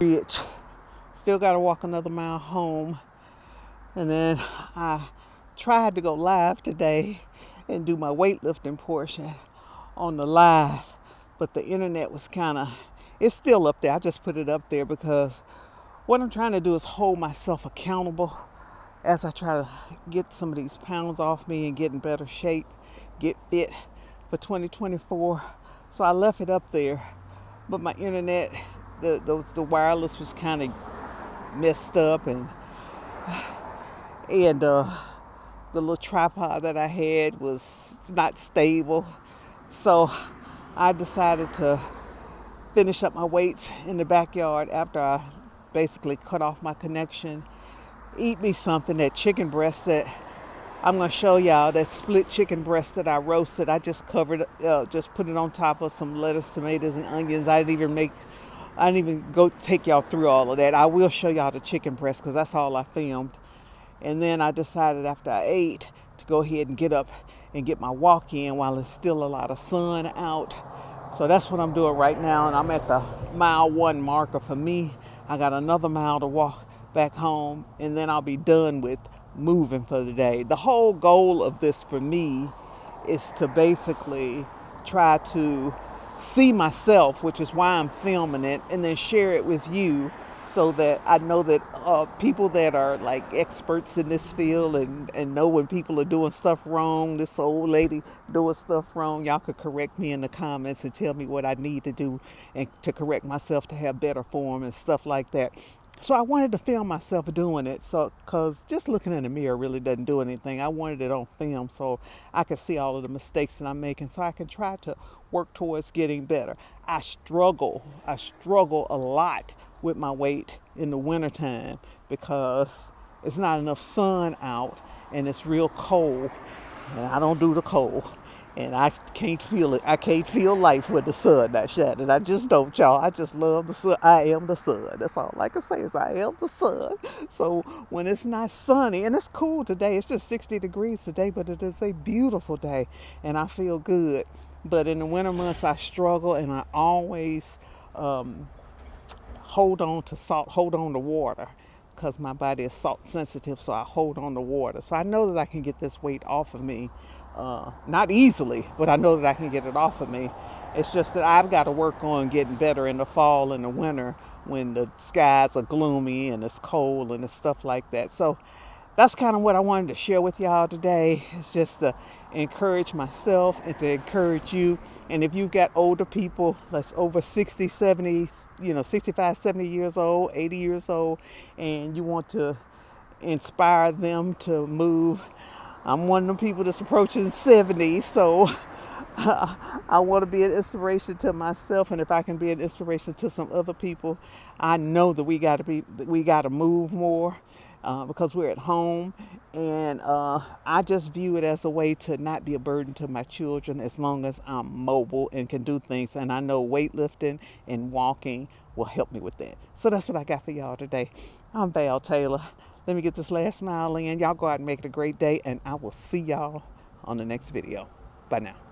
bridge. Still got to walk another mile home. And then I tried to go live today and do my weightlifting portion on the live, but the internet was it's still up there. I just put it up there because what I'm trying to do is hold myself accountable as I try to get some of these pounds off me and get in better shape, get fit for 2024. So I left it up there, but my internet, the wireless was kind of messed up, and the little tripod that I had was not stable. So I decided to finish up my weights in the backyard after I basically cut off my connection. Eat me something, that chicken breast that I'm going to show y'all, that split chicken breast that I roasted. I just just put it on top of some lettuce, tomatoes, and onions. I didn't even go take y'all through all of that. I will show y'all the chicken breast because that's all I filmed. And then I decided after I ate to go ahead and get up and get my walk in while there's still a lot of sun out. So that's what I'm doing right now, and I'm at the mile 1 marker for me. I got another mile to walk back home, and then I'll be done with moving for the day. The whole goal of this for me is to basically try to see myself, which is why I'm filming it, and then share it with you so that I know that people that are like experts in this field and know when people are doing stuff wrong, this old lady doing stuff wrong, y'all could correct me in the comments and tell me what I need to do and to correct myself to have better form and stuff like that. So I wanted to film myself doing it, so because just looking in the mirror really doesn't do anything. I wanted it on film so I could see all of the mistakes that I'm making, so I can try to work towards getting better. I struggle a lot with my weight in the wintertime because it's not enough sun out and it's real cold, and I don't do the cold. And I can't feel it. I can't feel life with the sun not shining. I just don't, y'all. I just love the sun. I am the sun. That's all I can say is I am the sun. So when it's not sunny, and it's cool today, it's just 60 degrees today, but it is a beautiful day, and I feel good. But in the winter months, I struggle, and I always hold on to salt, hold on to water, because my body is salt sensitive, so I hold on to water. So I know that I can get this weight off of me. Not easily, but I know that I can get it off of me. It's just that I've got to work on getting better in the fall and the winter when the skies are gloomy and it's cold and it's stuff like that. So that's kind of what I wanted to share with y'all today. It's just to encourage myself and to encourage you. And if you've got older people that's over 60, 70, 65, 70 years old, 80 years old, and you want to inspire them to move, I'm one of them people that's approaching 70, so I want to be an inspiration to myself, and if I can be an inspiration to some other people, I know that we got to move more because we're at home, and I just view it as a way to not be a burden to my children as long as I'm mobile and can do things, and I know weightlifting and walking will help me with that. So that's what I got for y'all today. I'm Val Taylor. Let me get this last mile in. Y'all go out and make it a great day, and I will see y'all on the next video. Bye now.